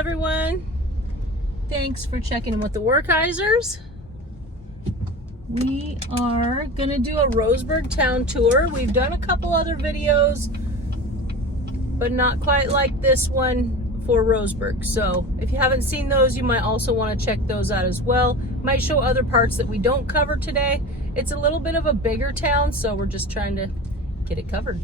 everyone. Thanks for checking in with the Werkheisers. We are gonna do a Roseburg town tour. We've done a couple other videos, but not quite like this one for Roseburg. So if you haven't seen those, you might also want to check those out as well. Might show other parts that we don't cover today. It's a little bit of a bigger town, so we're just trying to get it covered.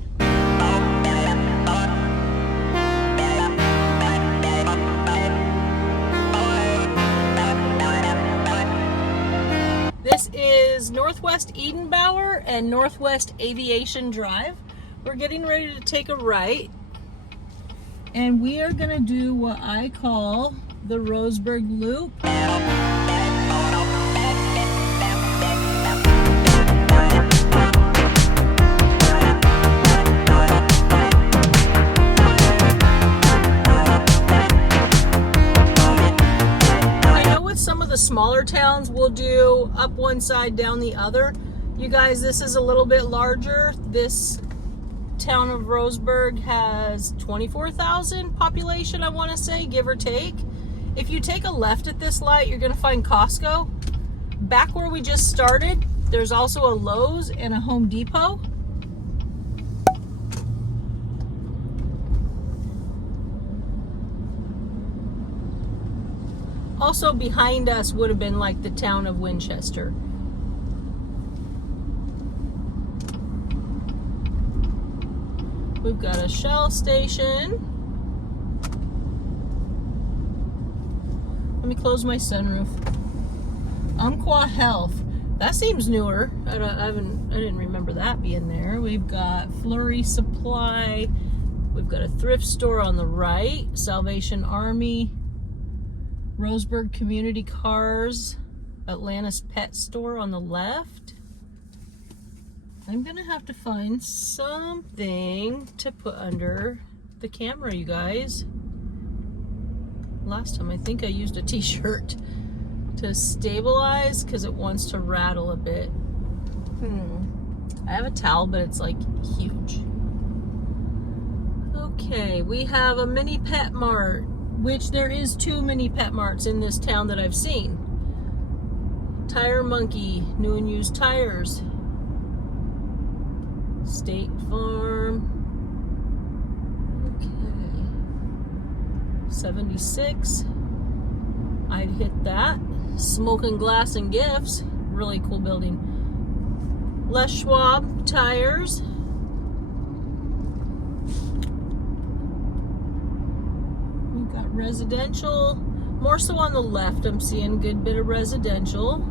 This is Northwest Edenbauer and Northwest Aviation Drive. We're getting ready to take a right, and we are going to do what I call the Roseburg Loop. Smaller towns will do up one side, down the other. You guys, this is a little bit larger. This town of Roseburg has 24,000 population, I want to say, give or take. If you take a left at this light, you're going to find Costco. Back where we just started, there's also a Lowe's and a Home Depot. Also behind us would have been like the town of Winchester. We've got a Shell station. Let me close my sunroof. Umpqua Health. That seems newer. I didn't remember that being there. We've got Flurry Supply. We've got a thrift store on the right. Salvation Army. Roseburg Community Cars, Atlantis Pet Store on the left. I'm gonna have to find something to put under the camera, you guys. Last time I think I used a t-shirt to stabilize because it wants to rattle a bit. I have a towel, but it's like huge. Okay, we have a mini pet mart, which there is two mini pet marts in this town that I've seen. Tire Monkey, new and used tires. State Farm. Okay. 76. I'd hit that. Smoking Glass and Gifts. Really cool building. Les Schwab Tires. Residential, more so on the left. I'm seeing a good bit of residential.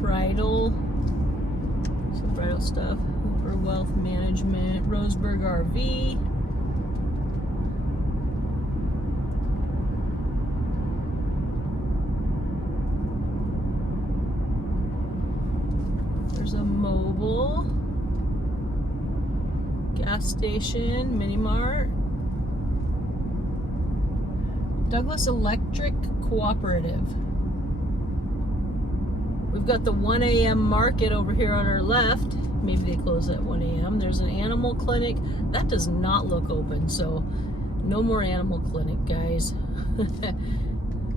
Bridal, some bridal stuff. Hooper Wealth Management, Roseburg RV. There's a mobile gas station, mini mart. Douglas Electric Cooperative. We've got the 1 a.m. market over here on our left. Maybe they close at 1 a.m. There's an animal clinic. That does not look open, so no more animal clinic, guys.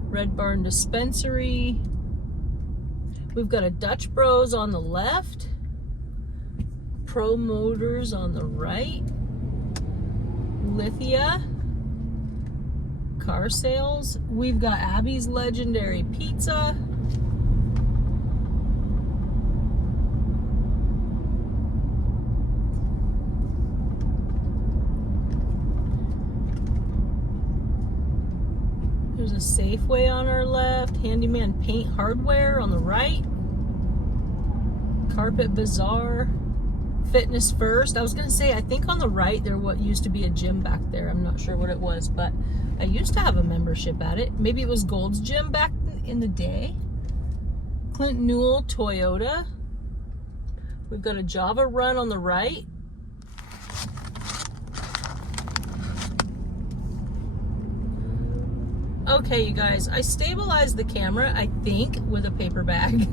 Red Barn Dispensary. We've got a Dutch Bros on the left, Pro Motors on the right, Lithia, car sales. We've got Abby's Legendary Pizza. There's a Safeway on our left, Handyman Paint Hardware on the right, Carpet Bazaar, Fitness First. I was gonna say, I think on the right there what used to be a gym back there. I'm not sure what it was, but I used to have a membership at it. Maybe it was Gold's Gym back in the day. Clint Newell Toyota. We've got a Java Run on the right. Okay, you guys, I stabilized the camera, I think, with a paper bag.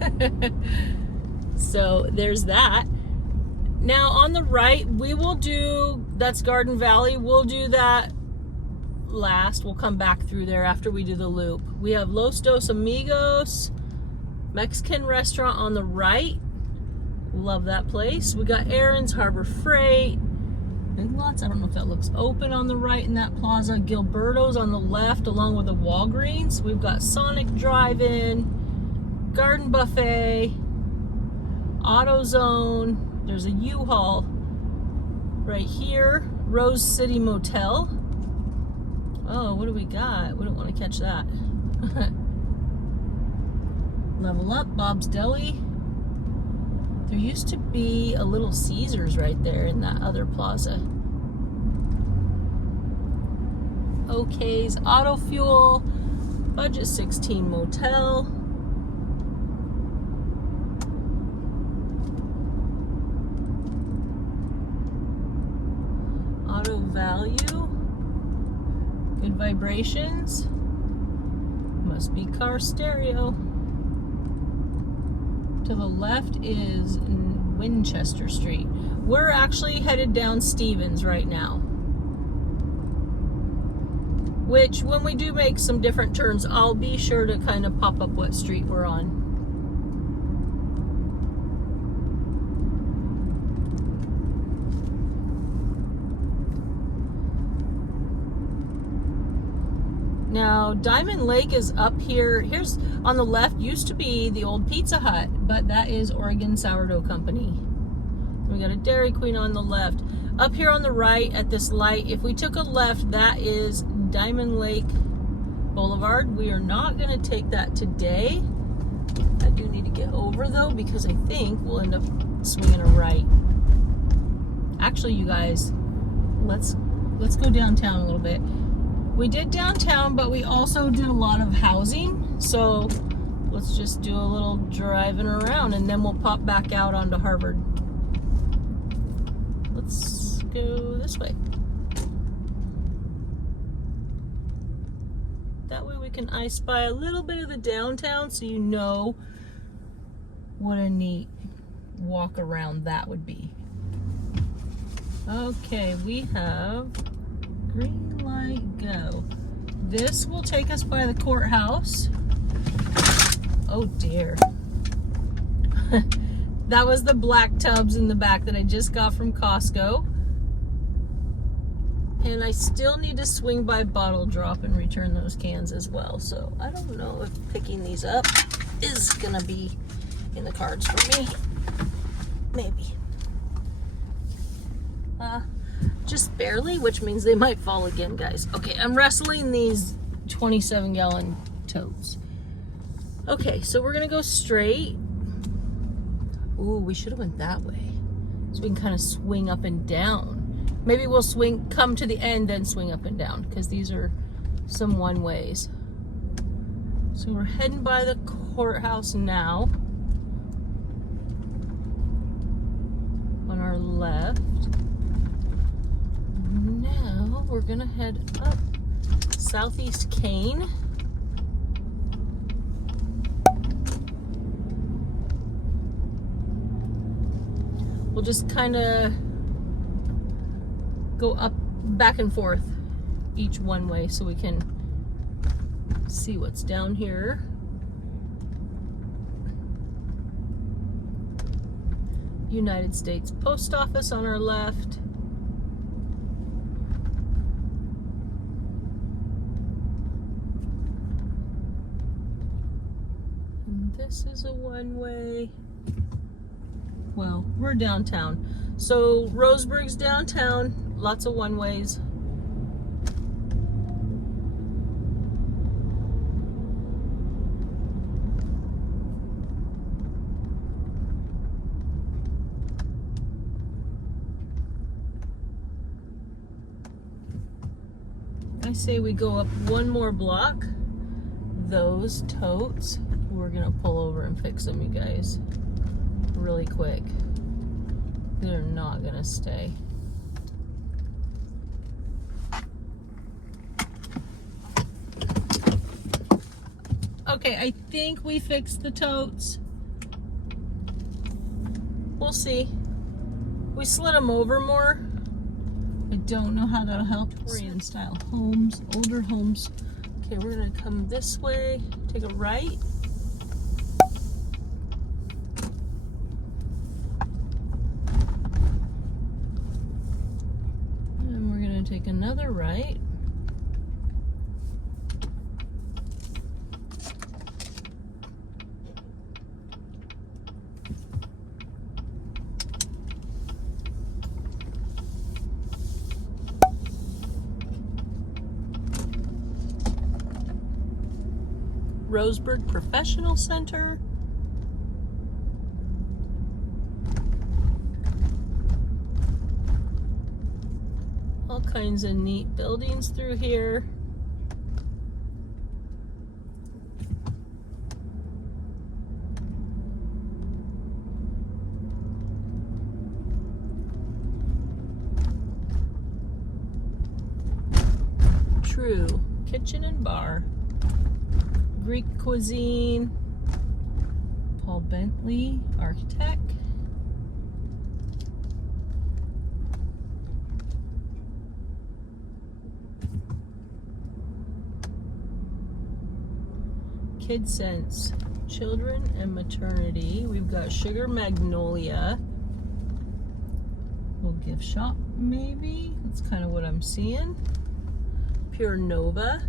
So there's that. Now on the right, we will do, that's Garden Valley. We'll do that last. We'll come back through there after we do the loop. We have Los Dos Amigos Mexican restaurant on the right. Love that place. We got Aaron's Harbor Freight. Big Lots, I don't know if that looks open on the right in that plaza. Gilberto's on the left along with the Walgreens. We've got Sonic Drive-In, Garden Buffet, AutoZone. There's a U-Haul right here. Rose City Motel. Oh, what do we got? We don't want to catch that. Level Up, Bob's Deli. There used to be a Little Caesars right there in that other plaza. OK's Auto Fuel, Budget 16 Motel. Auto Value. Good Vibrations. Must be Car Stereo. To the left is Winchester Street. We're actually headed down Stevens right now. Which, when we do make some different turns, I'll be sure to kind of pop up what street we're on. Now, Diamond Lake is up here. Here's on the left, used to be the old Pizza Hut, but that is Oregon Sourdough Company. We got a Dairy Queen on the left. Up here on the right at this light, if we took a left, that is Diamond Lake Boulevard. We are not going to take that today. I do need to get over though, because I think we'll end up swinging a right. Actually, you guys, let's go downtown a little bit. We did downtown, but we also did a lot of housing. So let's just do a little driving around and then we'll pop back out onto Harvard. Let's go this way. That way we can I spy a little bit of the downtown so you know what a neat walk around that would be. Okay, we have green light, go. This will take us by the courthouse. Oh dear. That was the black tubs in the back that I just got from Costco. And I still need to swing by Bottle Drop and return those cans as well. So I don't know if picking these up is gonna be in the cards for me. Maybe. Just barely, which means they might fall again, guys. Okay, I'm wrestling these 27-gallon totes. Okay, so we're gonna go straight. Ooh, we should have went that way. So we can kind of swing up and down. Maybe we'll come to the end, then swing up and down, because these are some one-ways. So we're heading by the courthouse now. On our left. Now we're gonna head up Southeast Kane. We'll just kind of go up, back and forth each one way so we can see what's down here. United States Post Office on our left. And this is a one-way. Well, we're downtown. So Roseburg's downtown, lots of one-ways. I say we go up one more block. Those totes, we're gonna pull over and fix them, you guys, really quick. They're not gonna stay. Okay, I think we fixed the totes. We'll see. We slid them over more. I don't know how that'll help. Victorian style homes, older homes. Okay, we're gonna come this way, take a right. And we're gonna take another right. Roseburg Professional Center. All kinds of neat buildings through here. True kitchen and bar. Greek cuisine. Paul Bentley, architect. Kid Sense, children and maternity. We've got Sugar Magnolia. Little gift shop, maybe. That's kind of what I'm seeing. Pure Nova.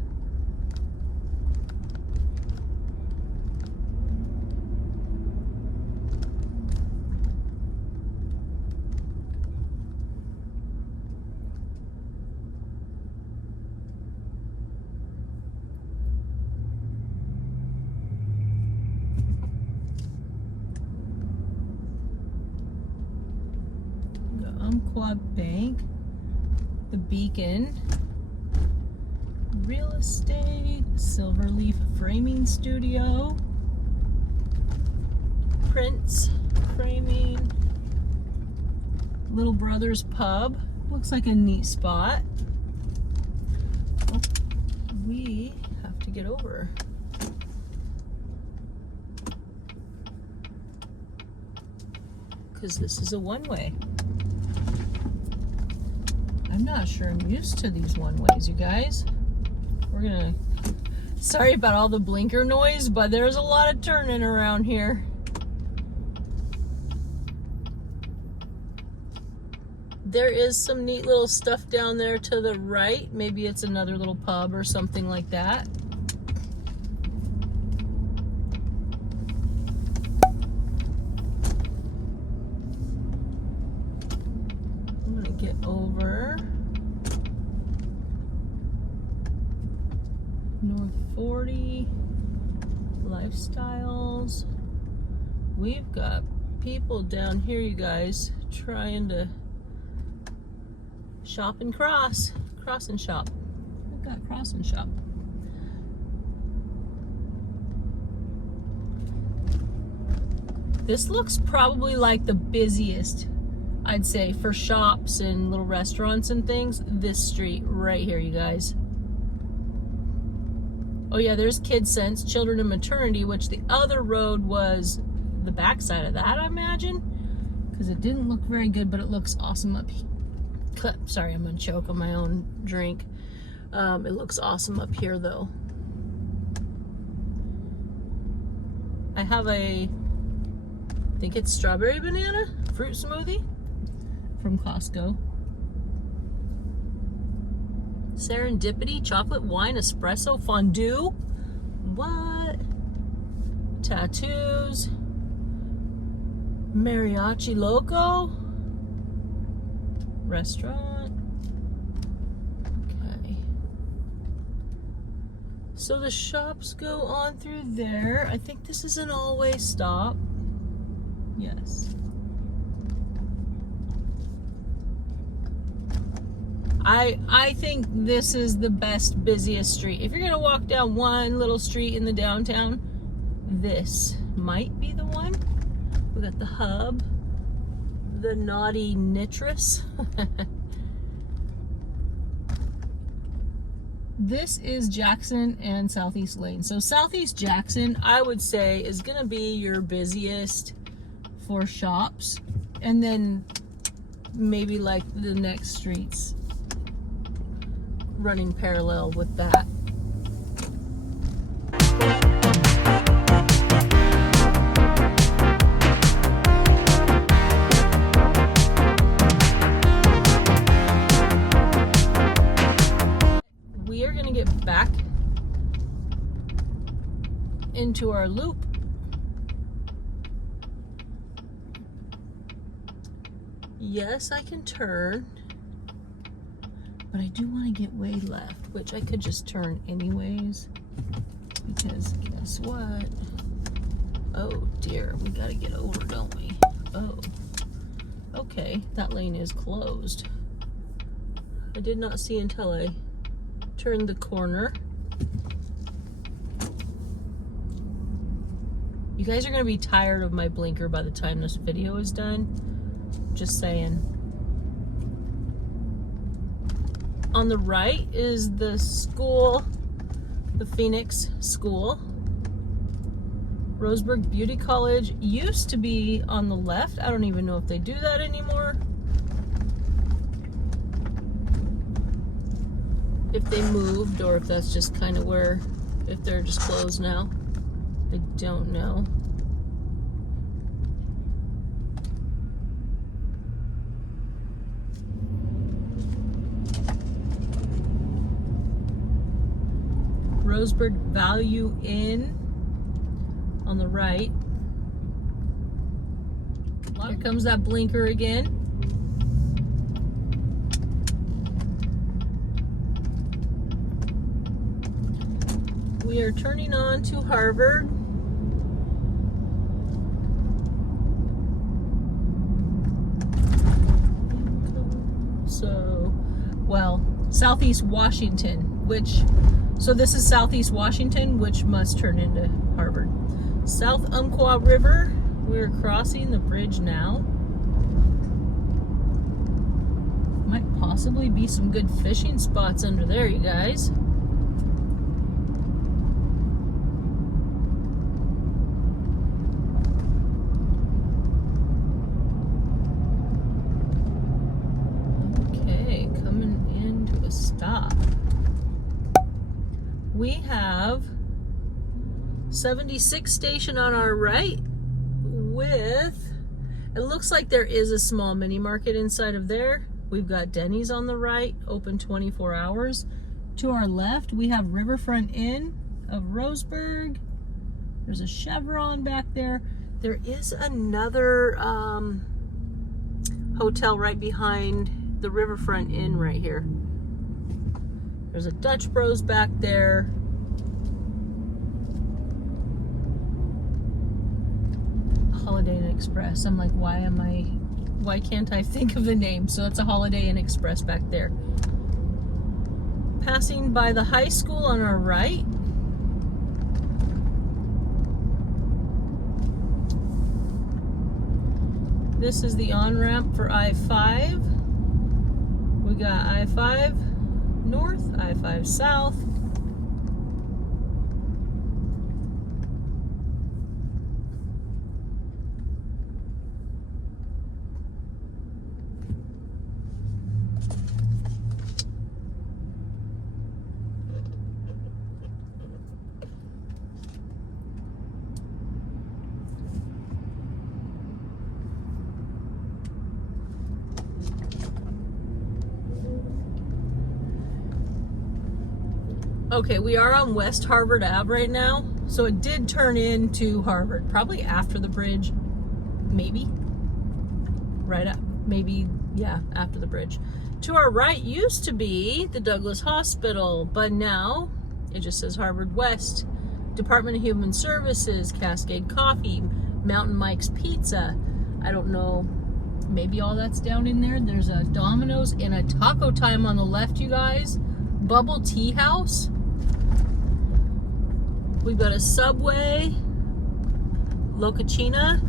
Umpqua Bank, the Beacon, real estate, Silverleaf Framing Studio, Prince Framing, Little Brothers Pub, looks like a neat spot. Oh, we have to get over. Because this is a one-way. I'm not sure I'm used to these one-ways, you guys. We're gonna... Sorry about all the blinker noise, but there's a lot of turning around here. There is some neat little stuff down there to the right. Maybe it's another little pub or something like that. I'm gonna get over North 40 Lifestyles. We've got people down here, you guys, trying to shop and cross and shop. We've got cross and shop. This looks probably like the busiest, I'd say, for shops and little restaurants and things. This street right here, you guys. Oh yeah, there's Kid Sense, children and maternity, which the other road was the backside of that, I imagine, because it didn't look very good, but it looks awesome up here. Sorry, I'm gonna choke on my own drink. It looks awesome up here, though. I have I think it's strawberry banana fruit smoothie from Costco. Serendipity, chocolate wine, espresso, fondue. What? Tattoos. Mariachi Loco. Restaurant. Okay. So the shops go on through there. I think this is an all-way stop. Yes. I think this is the best, busiest street. If you're gonna walk down one little street in the downtown, this might be the one. We got the Hub, the Naughty Nitrous. This is Jackson and Southeast Lane. So Southeast Jackson, I would say, is going to be your busiest for shops. And then maybe like the next streets running parallel with that. We are going to get back into our loop. Yes, I can turn, but I do want to get way left, which I could just turn anyways, because guess what? Oh dear, we got to get over, don't we? Oh, okay, that lane is closed. I did not see until I turned the corner. You guys are going to be tired of my blinker by the time this video is done. Just saying. On the right is the school, the Phoenix School. Roseburg Beauty College used to be on the left. I don't even know if they do that anymore. If they moved, or if that's just kind of where, if they're just closed now. I don't know. Roseburg Value Inn on the right. Here comes that blinker again. We are turning on to Harvard. So, well, Southeast Washington, which, so this is Southeast Washington, which must turn into Harvard. South Umpqua River, we're crossing the bridge now. Might possibly be some good fishing spots under there, you guys. Okay, coming into a stop. We have 76 station on our right with, it looks like there is a small mini market inside of there. We've got Denny's on the right, open 24 hours. To our left, we have Riverfront Inn of Roseburg. There's a Chevron back there. There is another hotel right behind the Riverfront Inn right here. There's a Dutch Bros back there. Holiday Inn Express. I'm like, why can't I think of the name? So it's a Holiday Inn Express back there. Passing by the high school on our right. This is the on-ramp for I-5. We got I-5 North, I-5 South. Okay, we are on West Harvard Ave right now, so it did turn into Harvard, probably after the bridge, maybe, right up, maybe, yeah, after the bridge. To our right used to be the Douglas Hospital, but now it just says Harvard West, Department of Human Services, Cascade Coffee, Mountain Mike's Pizza. I don't know, maybe all that's down in there. There's a Domino's and a Taco Time on the left, you guys. Bubble Tea House. We've got a Subway, Locachina,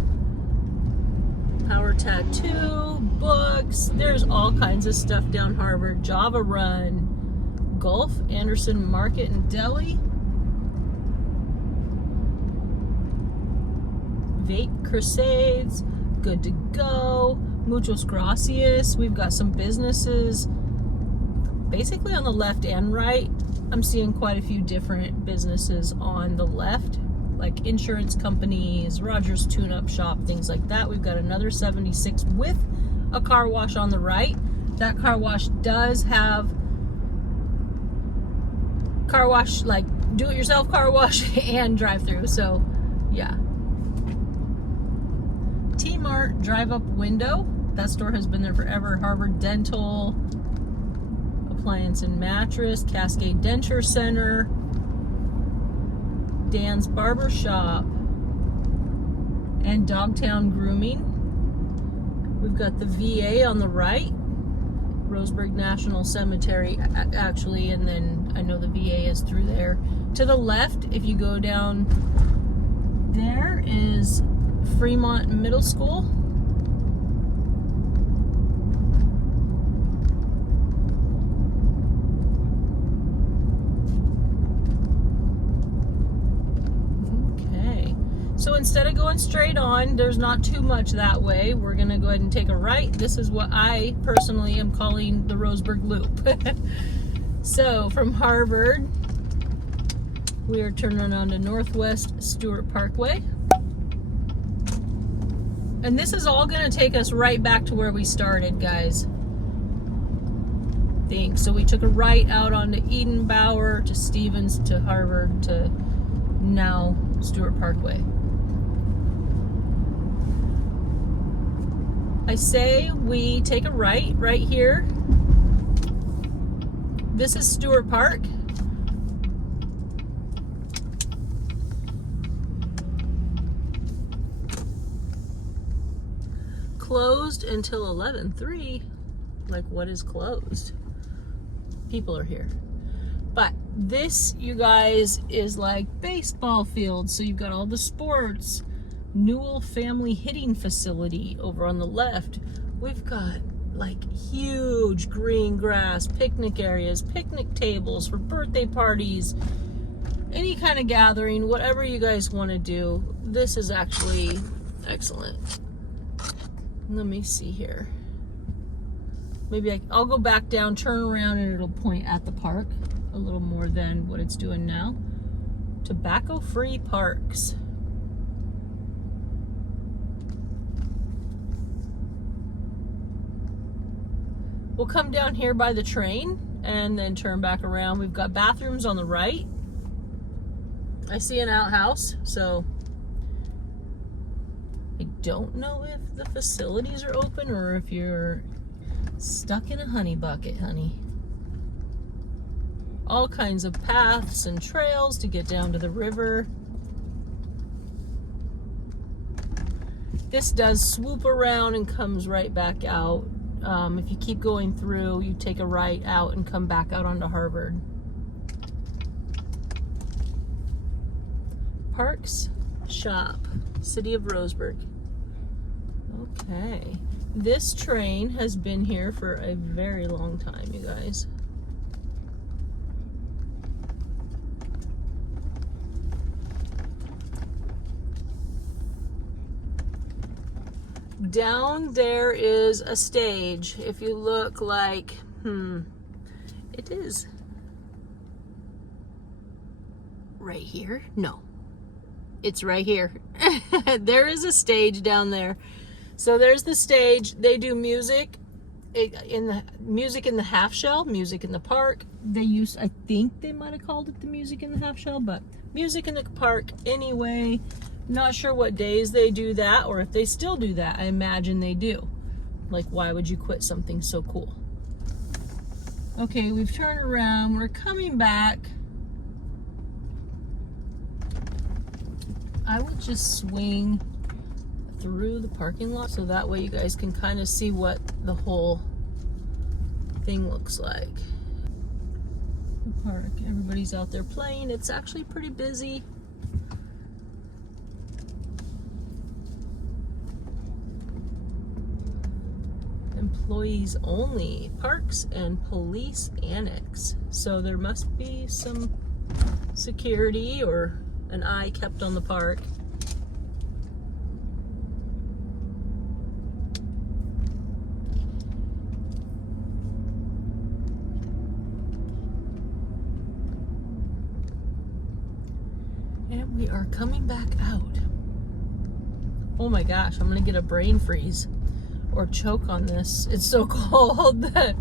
Power Tattoo, books. There's all kinds of stuff down Harvard. Java Run, Gulf, Anderson Market and Deli, Vape Crusades, Good to Go, Muchos Gracias. We've got some businesses basically on the left and right. I'm seeing quite a few different businesses on the left, like insurance companies, Rogers Tune-Up Shop, things like that. We've got another 76 with a car wash on the right. That car wash does have car wash, like do-it-yourself car wash and drive-through. So yeah. T-Mart drive-up window. That store has been there forever. Harvard Dental, Appliance and Mattress, Cascade Denture Center, Dan's Barber Shop, and Dogtown Grooming. We've got the VA on the right, Roseburg National Cemetery actually, and then I know the VA is through there. To the left, if you go down, there is Fremont Middle School. Okay, so instead of going straight on, there's not too much that way. We're gonna go ahead and take a right. This is what I personally am calling the Roseburg Loop. So from Harvard, we are turning on to Northwest Stewart Parkway. And this is all going to take us right back to where we started, guys. Thanks. So we took a right out onto Edenbauer, to Stevens, to Harvard, to now Stewart Parkway. I say we take a right here. This is Stewart Park. Closed until 11:03. Like, what is closed? People are here. But this, you guys, is like baseball field. So you've got all the sports. Newell Family Hitting Facility over on the left. We've got like huge green grass, picnic areas, picnic tables for birthday parties, any kind of gathering, whatever you guys want to do. This is actually excellent. Let me see here. Maybe I'll go back down, turn around, and it'll point at the park a little more than what it's doing now. Tobacco-free parks. We'll come down here by the train and then turn back around. We've got bathrooms on the right. I see an outhouse, so I don't know if the facilities are open or if you're stuck in a honey bucket, honey. All kinds of paths and trails to get down to the river. This does swoop around and comes right back out. If you keep going through, you take a right out and come back out onto Harvard. Parks, shop, City of Roseburg. Okay, this train has been here for a very long time, you guys. Down there is a stage. If you look like, it is right here. No, it's right here. There is a stage down there. So there's the stage. They do music in the half shell, music in the park. I think they might have called it the music in the half shell, but music in the park anyway. Not sure what days they do that, or if they still do that. I imagine they do. Like, why would you quit something so cool? Okay, we've turned around. We're coming back. I would just swing through the parking lot so that way you guys can kind of see what the whole thing looks like. The park, everybody's out there playing. It's actually pretty busy. And employees only, parks and police annex. So there must be some security or an eye kept on the park. And we are coming back out. Oh my gosh, I'm gonna get a brain freeze or choke on this. It's so cold that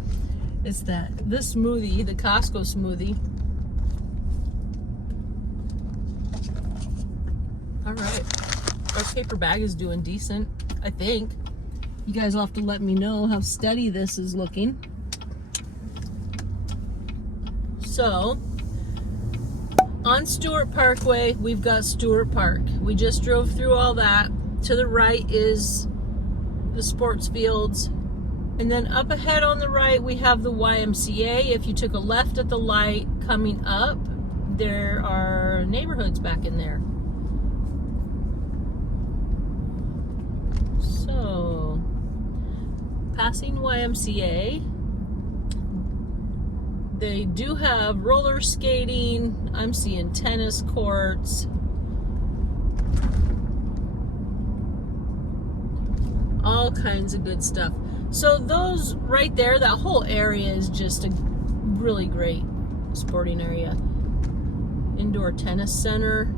it's this smoothie, the Costco smoothie. All right, our paper bag is doing decent, I think. You guys will have to let me know how steady this is looking. So, on Stewart Parkway, we've got Stewart Park. We just drove through all that. To the right is the sports fields. And then up ahead on the right, we have the YMCA. If you took a left at the light coming up, there are neighborhoods back in there. So, passing YMCA. They do have roller skating. I'm seeing tennis courts. All kinds of good stuff. So those right there, that whole area is just a really great sporting area. Indoor tennis center.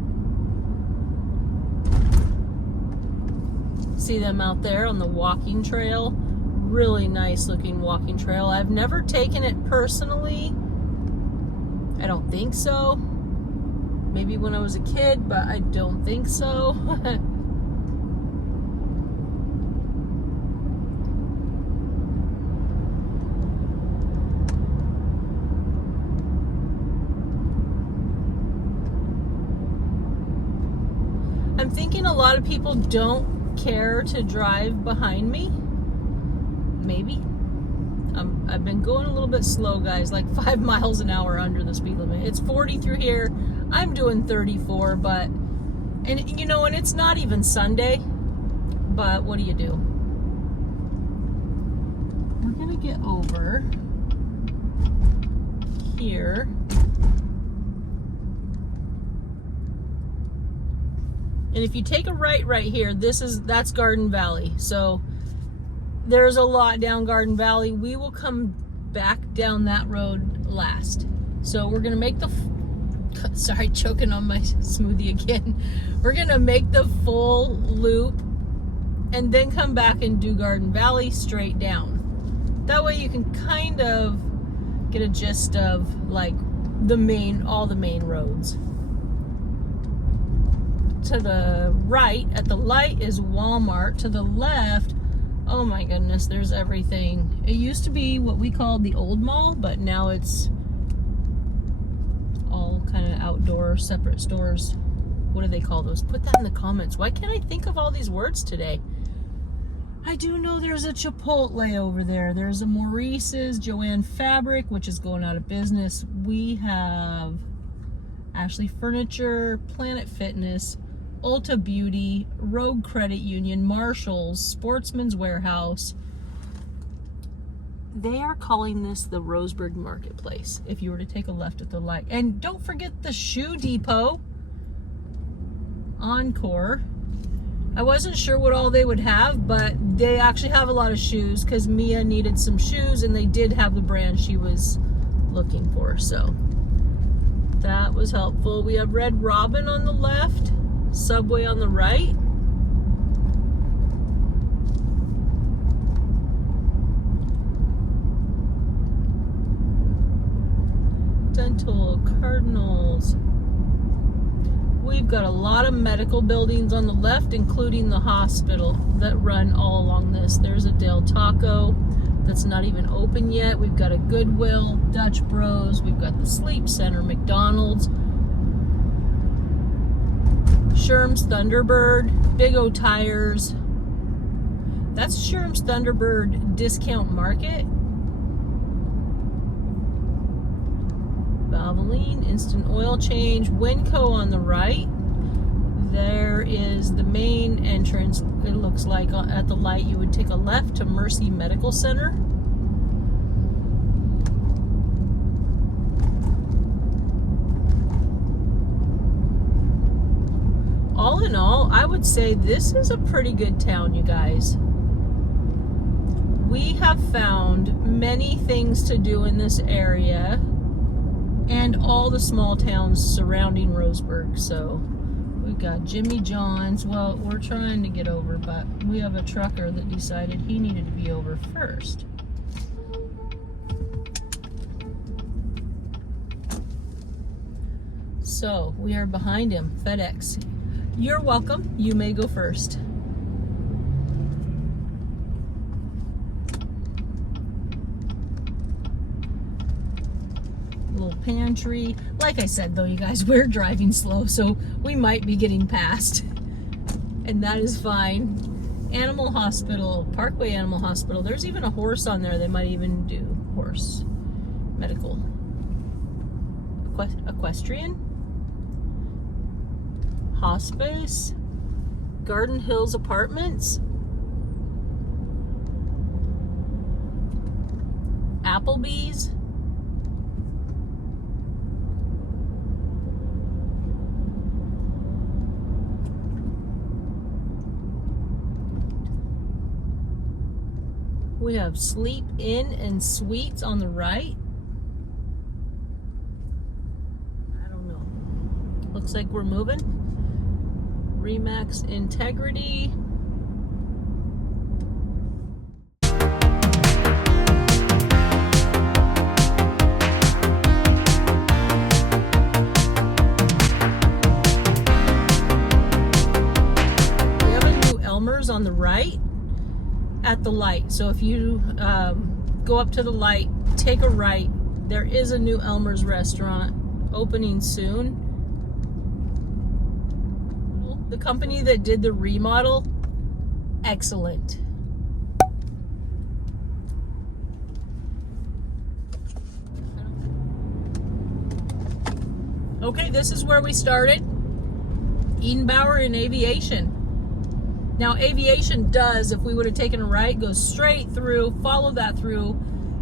See them out there on the walking trail. Really nice looking walking trail. I've never taken it personally. I don't think so. Maybe when I was a kid, but I don't think so. I'm thinking a lot of people don't care to drive behind me. Maybe. I've been going a little bit slow, guys, like 5 miles an hour under the speed limit. It's 40 through here. I'm doing 34, and you know, and it's not even Sunday, but what do you do? We're gonna get over here. And if you take a right here, that's Garden Valley. So there's a lot down Garden Valley. We will come back down that road last. So we're gonna make sorry, choking on my smoothie again. We're gonna make the full loop and then come back and do Garden Valley straight down. That way you can kind of get a gist of like all the main roads. To the right at the light is Walmart. To the left, oh my goodness, there's everything. It used to be what we called the old mall, but now it's all kind of outdoor separate stores. What do they call those? Put that in the comments. Why can't I think of all these words today? I do know there's a Chipotle over there. There's a Maurice's, Joanne Fabric, which is going out of business. We have Ashley Furniture, Planet Fitness, Ulta Beauty, Rogue Credit Union, Marshall's, Sportsman's Warehouse. They are calling this the Roseburg Marketplace if you were to take a left at the light. And don't forget the Shoe Depot, Encore. I wasn't sure what all they would have, but they actually have a lot of shoes because Mia needed some shoes and they did have the brand she was looking for. So that was helpful. We have Red Robin on the left, Subway on the right. Dental, Cardinals. We've got a lot of medical buildings on the left, including the hospital that run all along this. There's a Del Taco that's not even open yet. We've got a Goodwill, Dutch Bros. We've got the Sleep Center, McDonald's, Sherm's Thunderbird, Big O Tires. That's Sherm's Thunderbird Discount Market. Valvoline, Instant Oil Change, Winco on the right. there is the main entrance. It looks like at the light you would take a left to Mercy Medical Center. All in all, I would say this is a pretty good town, you guys. We have found many things to do in this area and all the small towns surrounding Roseburg. So we've got Jimmy John's. Well, we're trying to get over, but we have a trucker that decided he needed to be over first. So we are behind him. FedEx. You're welcome. You may go first. Little pantry. Like I said though, you guys, we're driving slow, so we might be getting past. And that is fine. Animal hospital, Parkway Animal Hospital. There's even a horse on there. They might even do horse medical. Equestrian? Hospice, Garden Hills Apartments, Applebee's, we have Sleep Inn and Suites on the right. I don't know. Looks like we're moving. Remax Integrity. We have a new Elmer's on the right at the light. So if you go up to the light, take a right, there is a new Elmer's restaurant opening soon. The company that did the remodel, excellent. Okay, this is where we started. Edenbauer in Aviation. Now, Aviation does, if we would have taken a right, go straight through, follow that through,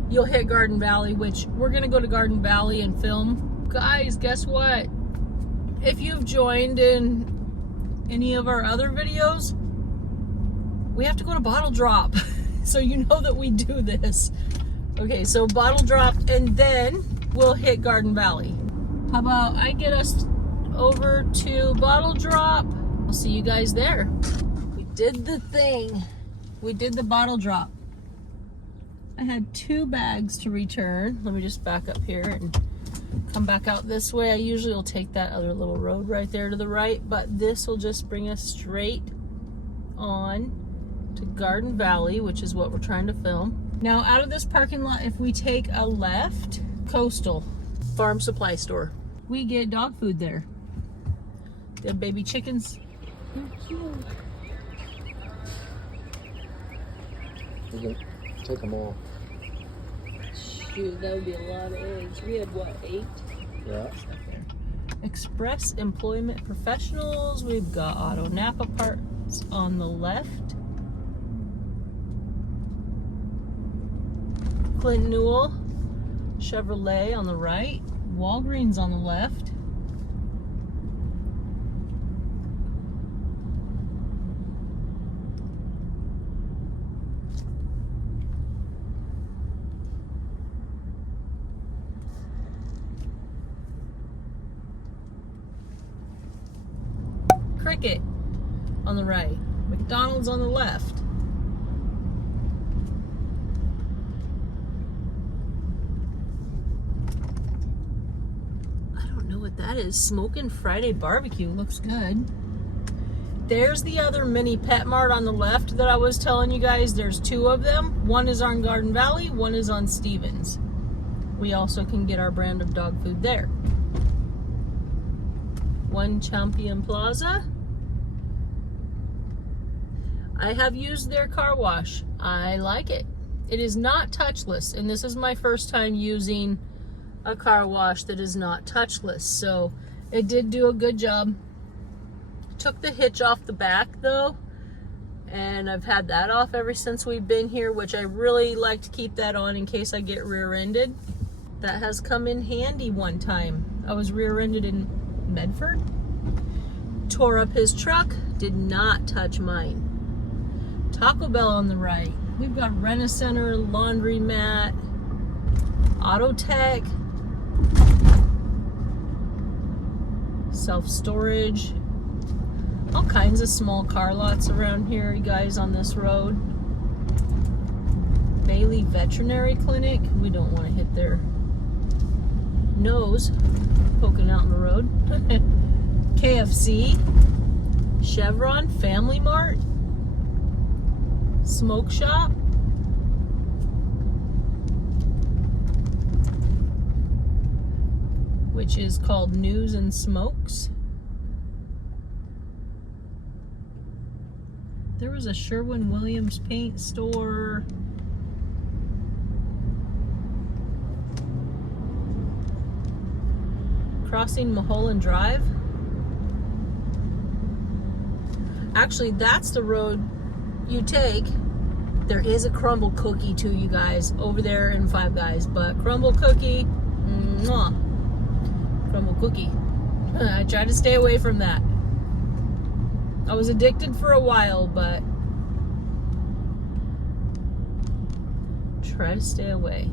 you'll hit Garden Valley, which we're going to go to Garden Valley and film. Guys, guess what? If you've joined in any of our other videos, we have to go to Bottle Drop. So you know that we do this. Okay, so Bottle Drop, and then we'll hit Garden Valley. How about I get us over to Bottle Drop? I'll see you guys there. We did the thing. We did the Bottle Drop. I had 2 bags to return. Let me just back up here and come back out this way. I usually will take that other little road right there to the right, but this will just bring us straight on to Garden Valley, which is what we're trying to film. Now, out of this parking lot, if we take a left, Coastal Farm Supply Store. We get dog food there. They have baby chickens. They're cute. We can take them all. Shoot, that would be a lot of eggs. We had what, 8? Yeah. Express Employment Professionals. We've got Auto Napa Parts on the left. Clint Newell Chevrolet on the right. Walgreens on the left. Cricket on the right. McDonald's on the left. I don't know what that is. Smoking Friday Barbecue looks good. There's the other mini Pet Mart on the left that I was telling you guys. There's 2 of them. One is on Garden Valley, one is on Stevens. We also can get our brand of dog food there. One Champion Plaza. I have used their car wash. I like it. It is not touchless, and this is my first time using a car wash that is not touchless. So it did do a good job. took the hitch off the back though, and I've had that off ever since we've been here, which I really like to keep that on in case I get rear-ended. That has come in handy one time. I was rear-ended in Medford, tore up his truck, did not touch mine. Taco Bell on the right. We've got Rent-A-Center, laundromat, auto tech, self-storage, all kinds of small car lots around here, you guys, on this road. Bailey Veterinary Clinic. We don't want to hit their nose poking out in the road. KFC, Chevron, Family Mart, Smoke Shop, which is called News and Smokes. There was a Sherwin-Williams paint store. Crossing Mulholland Drive. Actually, that's the road you take. There is a crumble cookie too, you guys, over there in Five Guys. But crumble cookie, mwah. Crumble cookie. I try to stay away from that. I was addicted for a while, but try to stay away.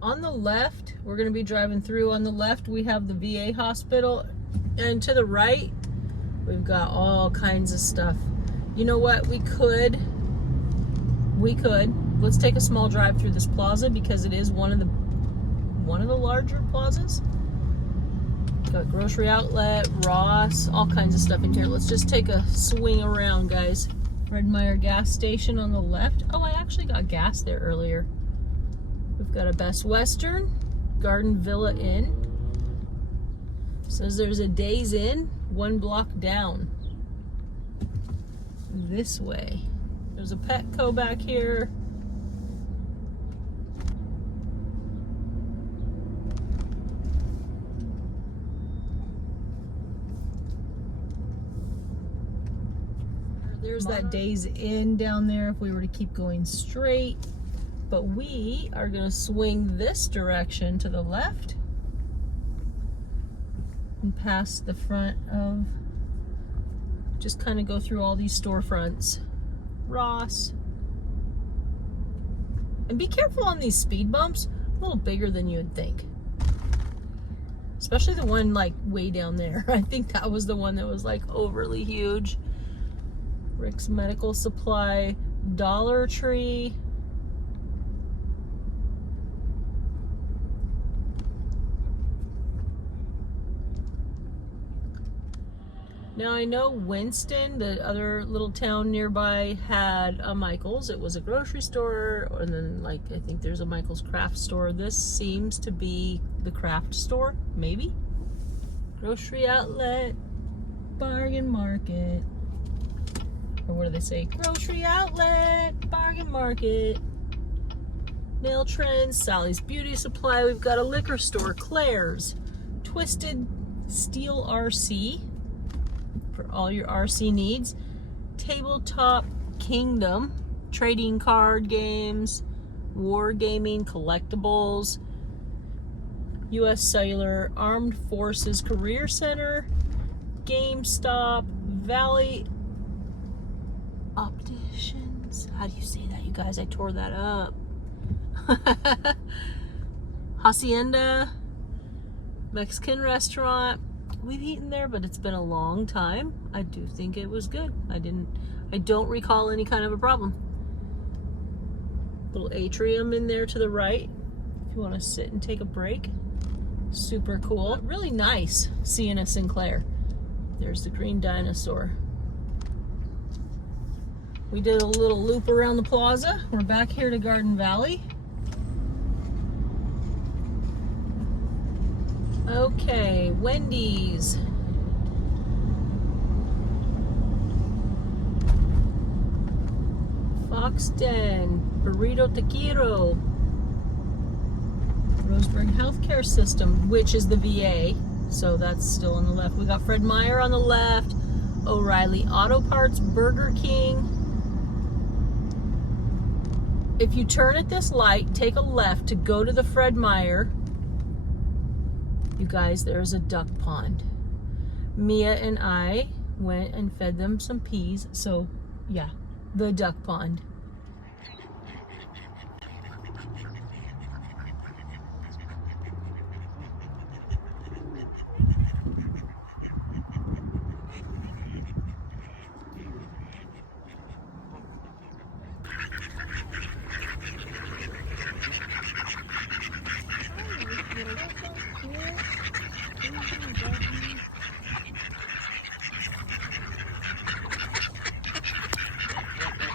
On the left, we're going to be driving through. On the left, we have the VA hospital. And to the right, we've got all kinds of stuff. You know what? We could. Let's take a small drive through this plaza because it is one of the larger plazas. Got grocery outlet, Ross, all kinds of stuff in here. Let's just take a swing around, guys. Fred Meyer gas station on the left. Oh, I actually got gas there earlier. We've got a Best Western, Garden Villa Inn. Says there's a Days Inn 1 block down. This way. There's a Petco back here. There's that Days Inn down there if we were to keep going straight. But we are going to swing this direction to the left and past the front of, just kind of go through all these storefronts. Ross. And be careful on these speed bumps. A little bigger than you would think. Especially the one like way down there. I think that was the one that was like overly huge. Rick's Medical Supply, Dollar Tree. Now I know Winston, the other little town nearby, had a Michael's. It was a grocery store, and then like I think there's a Michael's craft store. This seems to be the craft store, maybe. Grocery outlet, bargain market. Or what do they say? Grocery outlet, bargain market. Nail Trends, Sally's Beauty Supply. We've got a liquor store, Claire's. Twisted Steel RC for all your RC needs. Tabletop Kingdom, trading card games, wargaming, collectibles. US Cellular, Armed Forces Career Center, GameStop, Valley Opticians. How do you say that, you guys? I tore that up. Hacienda, Mexican restaurant. We've eaten there, but it's been a long time. I do think it was good. I don't recall any kind of a problem. Little atrium in there to the right if you want to sit and take a break. Super cool. Really nice seeing a Sinclair. There's the green dinosaur. We did a little loop around the plaza. We're back here to Garden Valley. Okay, Wendy's. Fox Den, Burrito Taquero, Roseburg Healthcare System, which is the VA. So that's still on the left. We got Fred Meyer on the left, O'Reilly Auto Parts, Burger King. If you turn at this light, take a left to go to the Fred Meyer. You guys, there's a duck pond. Mia and I went and fed them some peas. So yeah, the duck pond.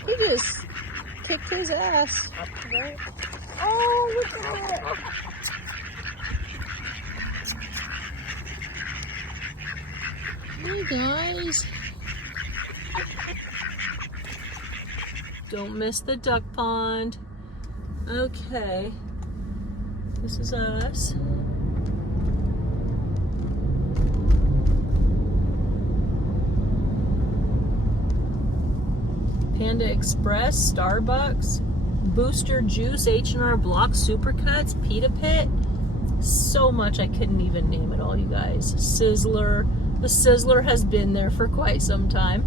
He just kicked his ass. Oh, look at it. Hey guys. Don't miss the duck pond. Okay. This is us. Panda Express, Starbucks, Booster Juice, H&R Block, Supercuts, Pita Pit. So much I couldn't even name it all, you guys. Sizzler. The Sizzler has been there for quite some time.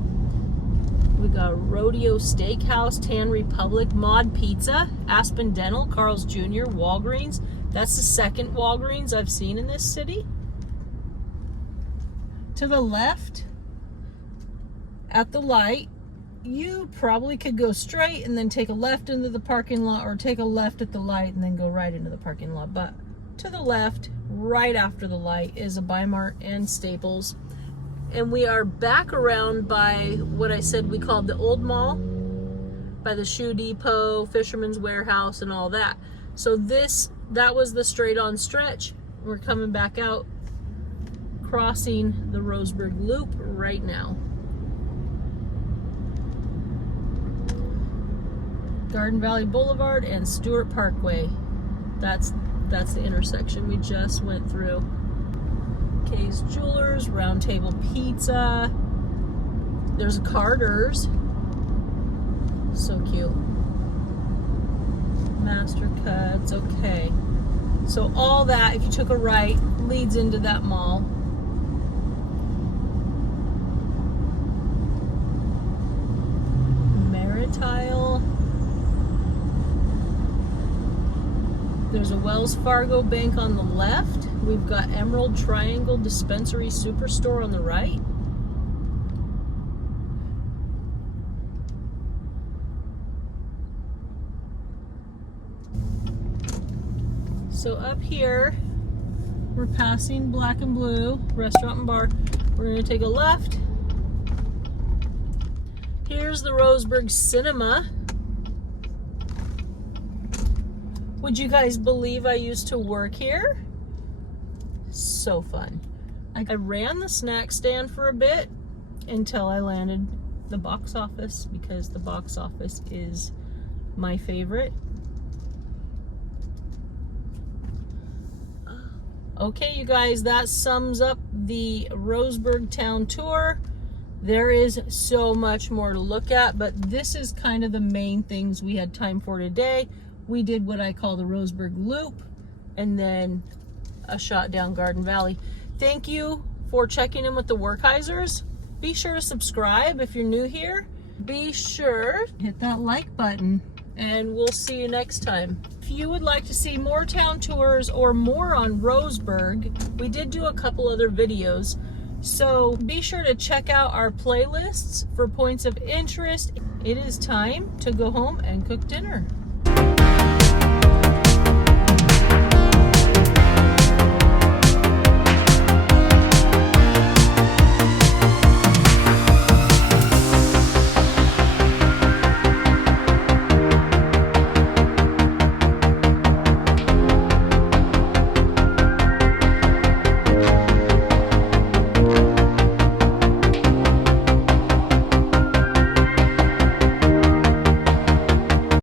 We got Rodeo Steakhouse, Tan Republic, Mod Pizza, Aspen Dental, Carl's Jr., Walgreens. That's the second Walgreens I've seen in this city. To the left, at the light, you probably could go straight and then take a left into the parking lot, or take a left at the light and then go right into the parking lot. But to the left, right after the light, is a Bi-Mart and Staples. And we are back around by what I said we called the Old Mall, by the Shoe Depot, Fisherman's Warehouse, and all that. So that was the straight on stretch. We're coming back out, crossing the Roseburg Loop right now. Garden Valley Boulevard and Stewart Parkway. That's the intersection we just went through. Kay's Jewelers, Round Table Pizza. There's Carter's. So cute. Master Cuts. Okay. So all that, if you took a right, leads into that mall. Maritile. There's a Wells Fargo Bank on the left. We've got Emerald Triangle Dispensary Superstore on the right. So up here, we're passing Black and Blue Restaurant and Bar. We're going to take a left. Here's the Roseburg Cinema. Would you guys believe I used to work here? So fun. I ran the snack stand for a bit until I landed the box office, because the box office is my favorite. Okay, you guys, that sums up the Roseburg town tour. There is so much more to look at, but this is kind of the main things we had time for today. We did what I call the Roseburg Loop, and then a shot down Garden Valley. Thank you for checking in with the Werkheisers. Be sure to subscribe if you're new here. Be sure to hit that like button, and we'll see you next time. If you would like to see more town tours or more on Roseburg, we did do a couple other videos, so be sure to check out our playlists for points of interest. It is time to go home and cook dinner.